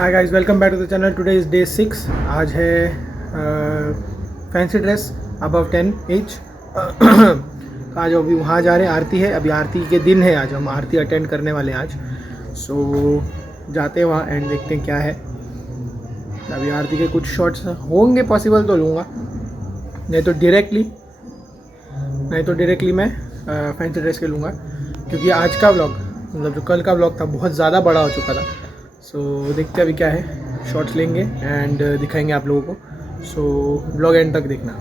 High guys, welcome back to the channel. Today is day 6। आज है fancy dress above 10 age. आज अभी वहाँ जा रहे हैं, आरती है, अभी आरती के दिन है, आज हम आरती अटेंड करने वाले हैं आज। सो जाते हैं वहाँ एंड देखते हैं क्या है। अभी आरती के कुछ शॉट्स होंगे पॉसिबल तो लूँगा, नहीं तो डायरेक्टली मैं फैंसी ड्रेस के लूँगा, क्योंकि आज का व्लॉग मतलब जो कल का व्लॉग था बहुत ज़्यादा बड़ा हो चुका था। सो देखते हैं अभी क्या है, शॉर्ट्स लेंगे एंड दिखाएंगे आप लोगों को। सो व्लॉग एंड तक देखना।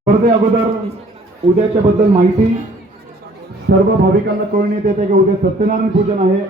स्पर्धे अगोदर उद्याच्या बद्दल माहिती सर्व भाविकांना कळवण्यात येते की उद्या सत्यनारायण पूजन आहे।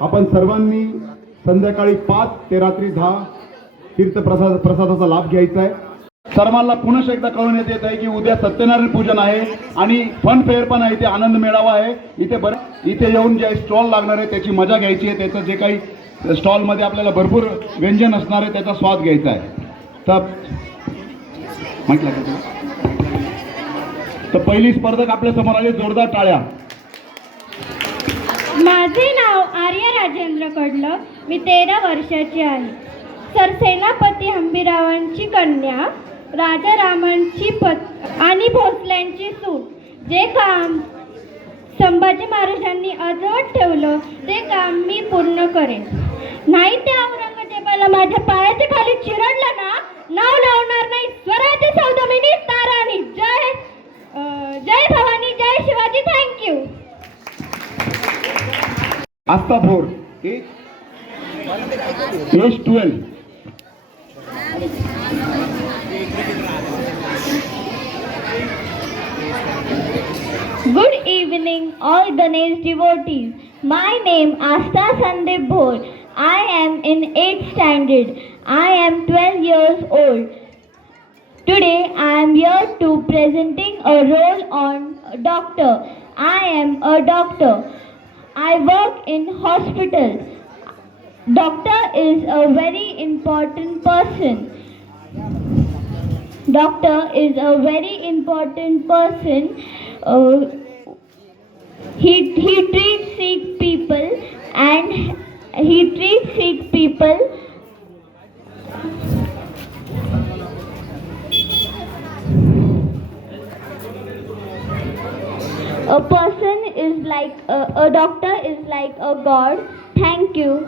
आपण सर्वांनी संध्याकाळी 5 ते रात्री 10 तीर्थप्रसादाचा लाभ घ्यायचा आहे। सर्वांना पुन्हा एकदा कळवण्यात येत आहे की उद्या सत्यनारायण पूजन आहे आणि फन फेअर पण आहे, इथे आनंद मेळावा आहे। इथे येऊन जे स्टॉल लागणार आहे त्याची मजा घ्यायची आहे, त्याचं जे काही स्टॉल मध्ये आपल्याला भरपूर व्यंजन असणार आहे त्याचा स्वाद घ्यायचा आहे। तर पहिली स्पर्धक आपल्या समोर आले, जोरदार टाळ्या। माझे नाव आर्या राजेंद्र कडलं, मी 13 वर्षाची आहे। सरसेनापती हंबीरावांची कन्या, राजारामांची आणि भोसल्यांची सून। जे काम संभाजी महाराजांनी आजवत ठेवलं ते काम मी पूर्ण करेन। नाही त्या औरंगजेबाला माझ्या पायाच्या खाली चिरडलं ना, नाव लावणार नाही। स्वराज्य सौदामिनी ताराणी। जय भवानी, जय Shivaji. Thank you. Aastha Bhor age 12। Good evening, all Ganesh devotees. My name Astha Sandeep Bhor. I am in 8th standard. I am 12 years old. Today I am here to presenting a role on doctor. I am a doctor. I work in hospital. Doctor is a very important person. Doctor is a very important person. He treats sick people and he treats sick people. A person is like a doctor is like a god. Thank you.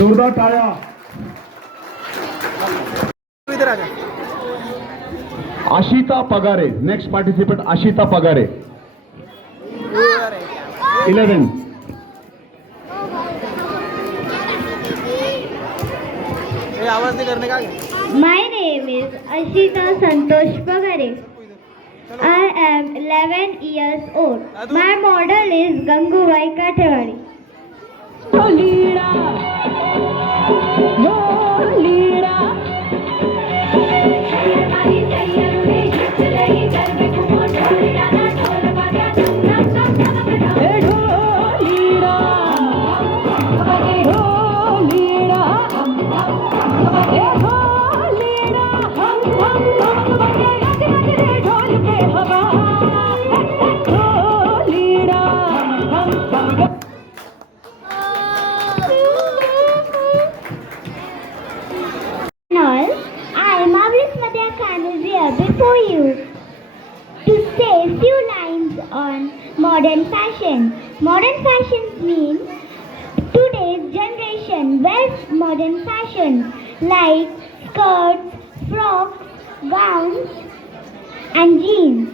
जोरदार टाळ्या. इधर आ जा. Ashita Pagare, next participant Ashita Pagare, 11. ये आवाज नहीं करने का. My name is Ashita Santosh Pagare. I am 11 years old. My model is Gangubai Kathewadi. I, Mavris Madhya Khan, is here before you to say few lines on modern fashion. Modern fashions mean today's generation wears modern fashion like skirts, frocks, gowns and jeans.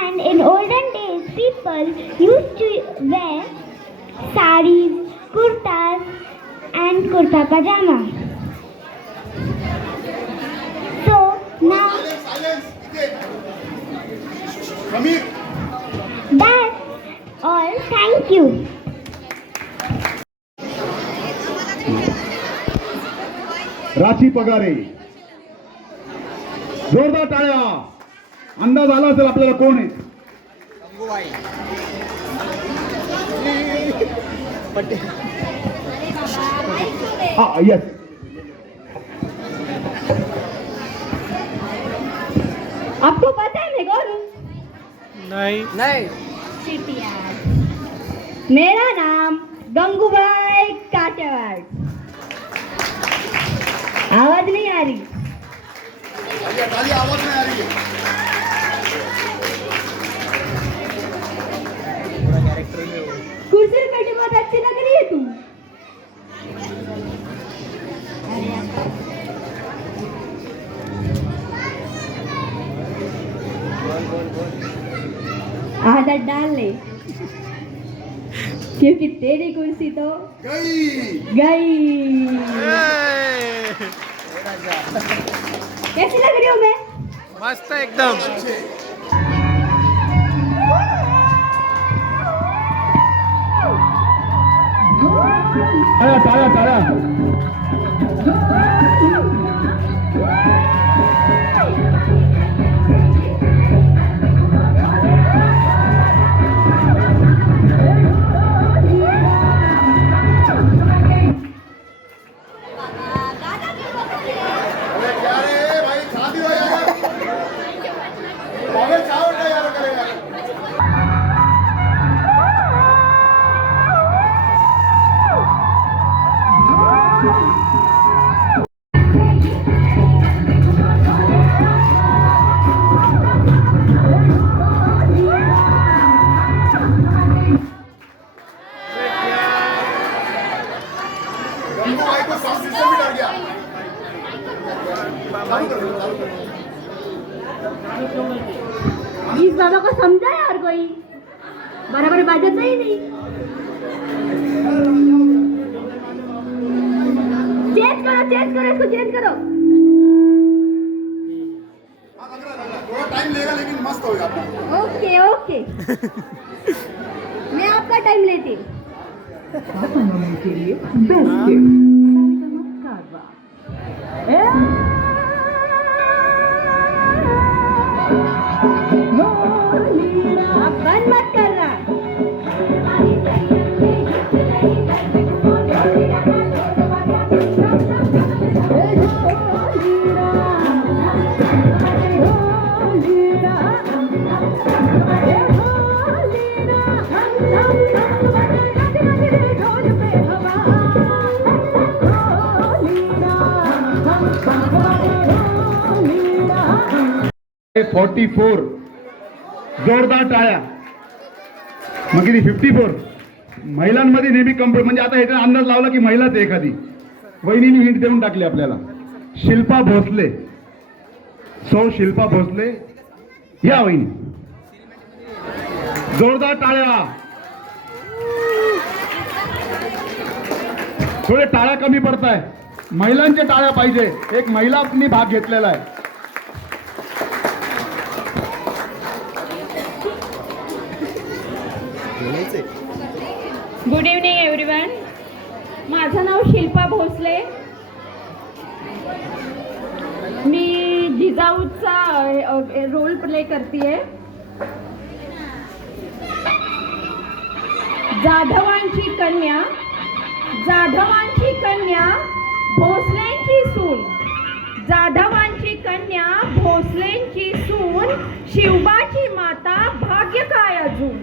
And in olden days people used to wear saris, kurtas and kurta pajama. So now that's all. Thank you. राशी पगारे, जोरदार टाळ्या. अंदाज आला असेल आपल्याला कोण आहे. हा, येस. आपको पता है मैं कौन हूँ? नहीं. मेरा नाम गंगूबाई काटेवाड़. आवाज नहीं आ रही. आवाज नाही आ रही. कुर्सी बैठी बहुत अच्छी लग रही है तू. आदत डाल ले क्योंकि तेरी कुर्सी तो गई. कैसी लग रही हूँ मैं? मस्त है एकदम. टाळ्या टाळ्या टाळ्या. इस बाबा को समझा यार कोई बराबर बाजत नहीं. चेंज करो इसको चेंज करो. थोड़ा टाइम लेगा लेकिन मस्त होगा. Okay okay. मैं आपका टाइम लेती. के लिए बेस्ट आप बंद मत करना. हे 44 जोरदार टाळ्या. मग किती 54. महिलांमध्ये नेहमी म्हणजे आता ह्याचा अंदाज लावला की महिलाच आहे एखादी. वहिनीने हिंट देऊन टाकली आपल्याला. शिल्पा भोसले, सौ शिल्पा भोसले या वहिनी. जोरदार टाळ्या. थोडे टाळ्या कमी पडताय, महिलांच्या टाळ्या पाहिजे. एक महिलांनी भाग घेतलेला आहे. Good evening everyone. माझं नाव शिल्पा भोसले. मी जिजाऊचा रोल प्ले करते. जाधवांची कन्या, जाधवांची कन्या भोसलेंची सून, जाधवांची कन्या भोसलेंची सून, शिवबाची माता भाग्य काय अजून,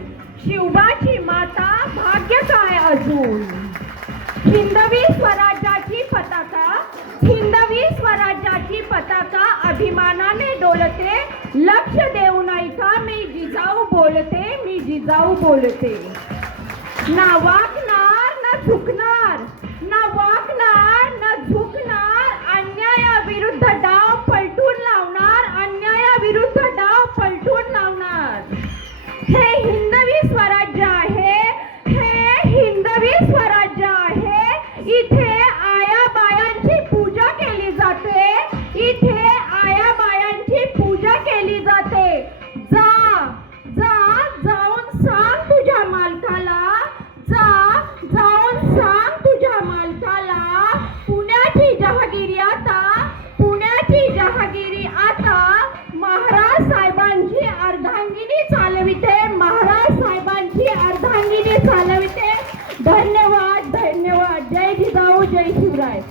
शिवबाची माता भाग्य काय अजून. हिंदवी स्वराज्याची पताका, हिंदवी स्वराज्याची पताका अभिमानाने डोलते. लक्ष देऊ ऐका, मी जिजाऊ बोलते, मी जिजाऊ बोलते. ना वाकणार ना झुकणार, ना वाकणार ना झुकणार, अन्यायाविरुद्ध डाव पलटून लावणार, अन्यायाविरुद्ध डाव पलटून लावणार. हे हिंदवी स्वराज्य आहे, हे हिंदवी स्वराज्य आहे. इथे आयाबायांची पूजा केली जाते, इथे आयाबायांची पूजा केली जाते. जा जा जाऊन सांग तुझ्या मालकाला, जा जाऊन सांग तुझ्या मालकाला, पुण्याची जहागिरी आता, पुण्याची जहागिरी आता महाराज साहेबांची अर्धांगिनी चालविते, महाराज साहेबांची अर्धांगिनी चालविते. धन्यवाद धन्यवाद. जय जिजाऊ, जय शिवराय.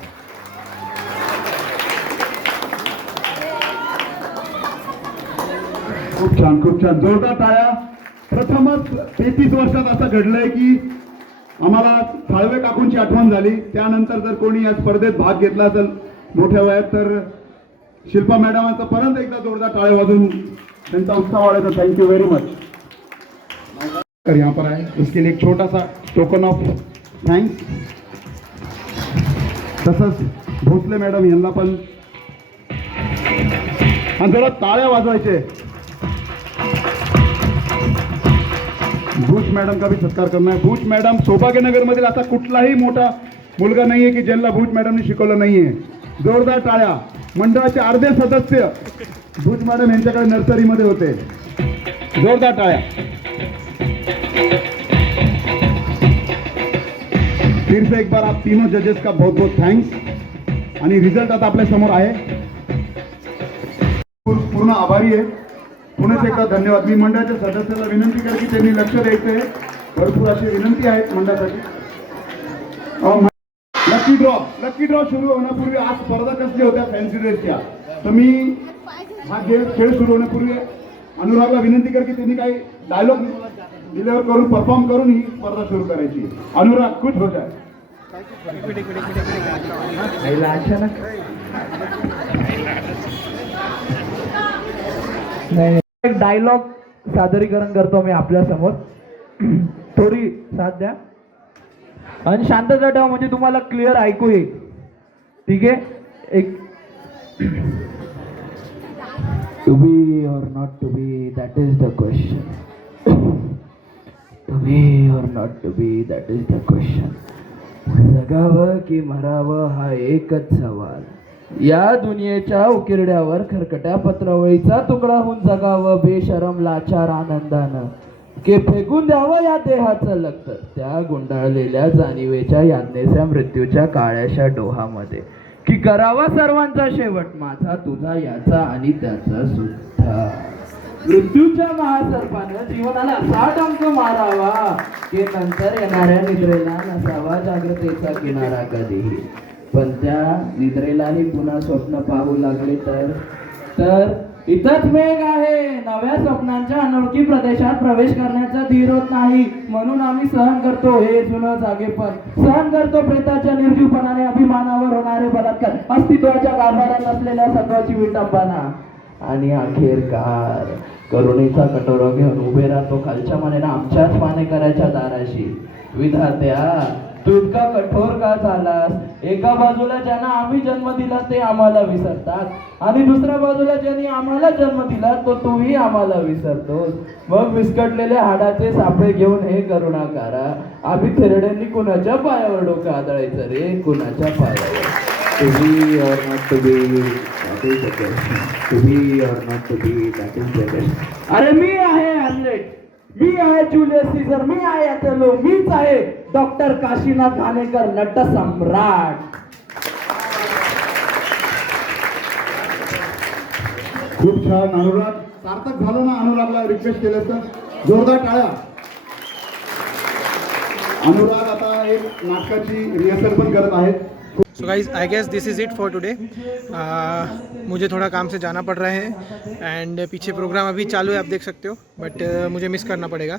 खूप छान, खूप छान. जोरदार टाळ्या. प्रथमच 33 वर्षात असं घडलंय की आम्हाला साळवे काकूंची आठवण झाली. त्यानंतर जर कोणी या स्पर्धेत भाग घेतला असेल मोठ्या वयात, तर शिल्पा मॅडमांचा परत एकदा जोरदार टाळ्या वाजून त्यांचा उत्साह वाढायचा. Thank you very much. तर यहाँ पर आए उसके लिए एक छोटा सा टोकन ऑफ थँक्स. तसंच भोसले मॅडम यांना पण आणि जरा टाळ्या वाजवायचे. भूष मैडम का भी सत्कार करना है. भूष मैडम, सौभाग्यनगर मधील असा कुठलाही मोठा मुलगा नाहीये की ज्यांना भूष मॅडमने शिकवलं नाहीये. जोरदार टाळ्या. मंडळाचे अर्धे सदस्य भूष मॅडम यांच्याकडे नर्सरीमध्ये होते. जोरदार टाळ्या. फिर से एक बार आप तीनों जजेस का बहुत बहुत थँक्स. आणि रिझल्ट आता आपल्या समोर आहे. पूर्ण आभारी आहे. पुन्हा एकदा धन्यवाद. मी मंडळाच्या सदस्याला विनंती करेन की त्यांनी लक्ष द्यायचं आहे. भरपूर अशी विनंती आहे मंडळासाठी. लकी ड्रॉ सुरू होण्यापूर्वी आज स्पर्धा कसल्या होत्या फॅन्सी ड्रेसच्या, तर मी हा खेळ सुरू होण्यापूर्वी अनुरागला विनंती कर की त्यांनी काही डायलॉग डिलिव्हर करून परफॉर्म करून ही स्पर्धा सुरू करायची. अनुराग खुश हो जाए. एक डायलॉग सादरीकरण करतो मी आपल्या समोर. थोडी साथ द्या आणि शांतता ठेवा म्हणजे तुम्हाला क्लिअर ऐकू येईल. ठीक आहे. एक to be or not to be, that is the question. To be or not to be, that is the question. जगावं की मरावं हा एकच सवाल. या दुनियेच्या उकिरड्यावर खरकट्या पत्रावळीचा तुकडा होऊन जगावं बेशरम लाचार आनंदानं, के फेकून द्यावं या देहाचं लक्तर त्या गुंडाळलेल्या जाणीवेच्या यातनेच्या मृत्यूच्या काळ्याशा डोहामध्ये, की करावा सर्वांचा शेवट माझा तुझा याचा आणि त्याचा सुद्धा. मृत्यूच्या महासर्पानं जीवनाला असा डंक मारावा की नंतर येणाऱ्या निद्रेला नसावा जागृतेचा किनारा कधीही. पण त्या निद्रेलाही पुन्हा स्वप्न पाहू लागले तर इथंच मेघ आहे. नव्या स्वप्नांच्या अनोळखी प्रदेशात प्रवेश करण्याचा धीर होत नाही. म्हणून आम्ही सहन करतो हे जुनं जागेपण, सहन करतो प्रेताच्या निर्जीवपणाने अभिमानावर होणारे बलात्कार, अस्तित्वाच्या गाभाऱ्यात नसलेल्या सत्वाची विटंबना. आणि अखेरकार करुणेचा कटोरा घेऊन उभे राहतो खालच्या मानेनं आमच्याच पाने करायच्या दाराशी. विधात्या तू इतका कठोर का झालास? एका बाजूला ज्यांना आम्ही जन्म दिला ते आम्हाला विसरतात आणि दुसऱ्या बाजूला ज्यांनी आम्हाला जन्म दिला तो तूही आम्हाला विसरतोस. मग विस्कटलेल्या हाडाचे सापळे घेऊन हे करुणाकारा, आम्ही थेरड्यांनी कुणाच्या पायावर डोकं आदळायचं रे, कुणाच्या पायावर? To be or not to be, that is the question. To be or not to be, that is the question. अरे मी आहे हॅमलेट, मी आहे जुलियस सीझर, मी आहे अथेलो, मीच आहे डॉक्टर काशीनाथ घाणेकर, नट सम्राट. खूप छान अनुराग, सार्थक झालं ना अनुरागला रिक्वेस्ट केलं तर जोरदार टाळ्या. अनुराग आता एक नाटकाची रिहर्सल पण करत आहेत. So guys I guess this is it for today. मुझे थोड़ा काम से जाना पड़ रहा है एंड पीछे प्रोग्राम अभी चालू है, आप देख सकते हो, बट मुझे मिस करना पड़ेगा.